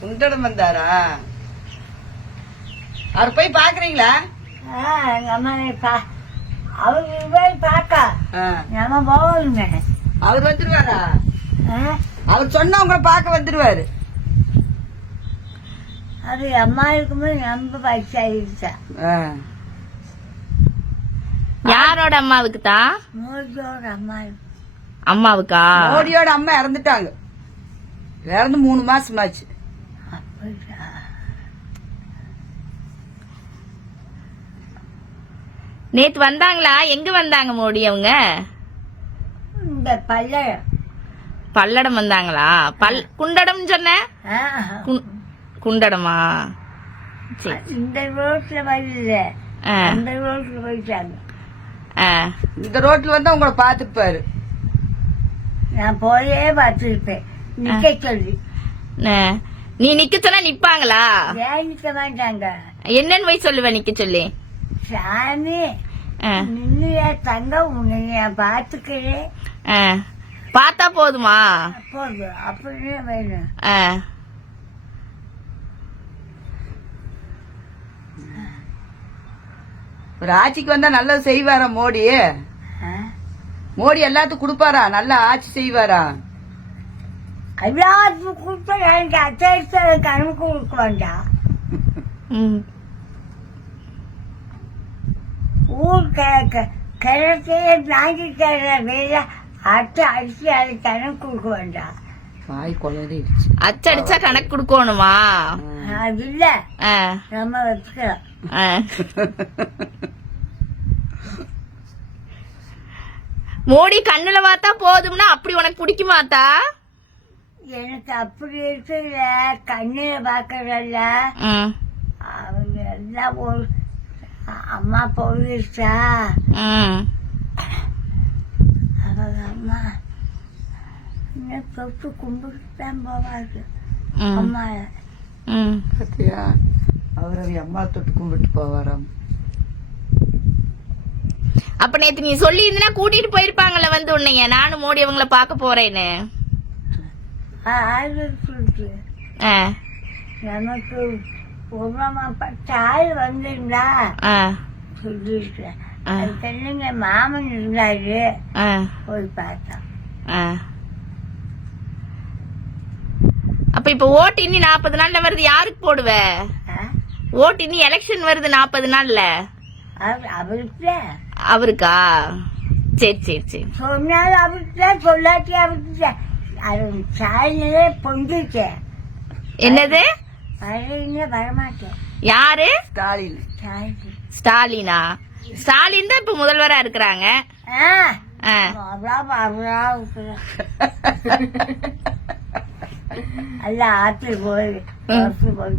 குண்டடம் வந்தாரா? அவர் போய் பாக்குறீங்களா எங்க அம்மா பா. அவரு போய் பார்க்க ஆ. நம்ம போகணுமே. அவர் வந்துருவாரா? அவர் சொன்னா உங்களை பார்க்க வந்துருவாரு. அது அம்மா இருக்கும்போது ரொம்ப வயசாயிருச்சா ஆ. யாரோட அம்மாவுக்கு தான் அம்மா. அம்மாவுக்கா? மோடியோட அம்மா இறந்துட்டாங்க. இறந்து மூணு மாசம் ஆச்சு. அப்படியா? நேத்து வந்தாங்களா? எங்க வந்தாங்க மோடி அவங்க? இந்த பல்லையம் பல்லடம் வந்தாங்களா? பல் குண்டடம் சொன்ன? குண்டடமா? இந்த ரோட்ல வரல. அந்த ரோட்ல போயிட்டாங்க. ஆ. இந்த ரோட்ல வந்து உங்களை பாத்துருப்பாரு நான் போயே பார்த்துருப்பேன். நிக்க சொல்லி. நீ நிக்க சொன்னா நிப்பாங்களா? ஏன் நிக்க மாட்டாங்க? என்னன்னு போய் சொல்லுவ நிக்க சொல்லி. சாமி ஆ, நின்னு என் தங்கம் உன்னை நான் பார்த்துக்கிறேன். ஆ. பார்த்தா போதுமா? போதும் அப்படியே வேணும் ஆ. ஒரு ஆட்சிக்கு வந்தா நல்லது செய்வாரா மோடி? மோடி எல்லாத்துக்கும் கொடுப்பாரா? நல்லா ஆட்சி செய்வாரா? எல்லாத்துக்கும் எனக்கு அச்சரித்த கணக்கு கொடுக்க வேண்டாம் ம். ஊர் கிழக்கையே நாங்கி தர வேலை அத்தை அரிசி அது கணக்கு கொடுக்க வேண்டாம் வாய் குளறிடுச்சு அச்சடிச்சா கணக்கு கொடுக்கணுமா? அது இல்ல. நம்ம வச்சுக்கலாம். மோடி கண்ணுல பார்த்தா போதும்னா அப்படி உனக்கு பிடிக்குமாத்தா எனக்கு அப்படி இருக்குல்ல கண்ணில பாக்கறல்ல அவங்க எல்லாம் ஒரு அம்மா போயிருச்சா. அவங்க அம்மா இன்னும் தொட்டு கும்பிட்டு தான் போவாங்க அம்மா. ம். பாத்தியா? அவர் அவங்க அம்மா தொட்டு கும்பிட்டு போவாராம். அப்ப நேத்து நீ சொல்லி இருந்தா கூட்டிட்டு போயிருப்பாங்கல்ல வந்து உன்னைய. நானும் மோடி அவங்கள பார்க்க போறேன்னு. நமக்கு உமாமா தாய் வந்திருந்தா. சொல்லிருக்கேன் என்னங்க மாமன் இருந்தாரு. போய் பார்த்தோம் ஆ. அப்ப இப்ப ஓட்டு இன்னி நாற்பது நாள்ல வருது யாருக்கு போடுவ? ஓட்டு இன்னி எலெக்ஷன் வருது நாற்பது நாள்ல. அவர் அவருக்கு அவருக்கா? சரி சரி சரி. சொன்னாலும் அவருக்கு சொல்லாட்டி அவருக்கு அது சாயலே பொங்கிட்டேன் என்னது? வரீங்க வரமாட்டேன் யாரு? ஸ்டாலின். ஸ்டாலினா? ஸ்டாலின் தான் இப்ப முதல்வரா இருக்கிறாங்க. அல்ல ஆற்று போய் ஆற்று போய்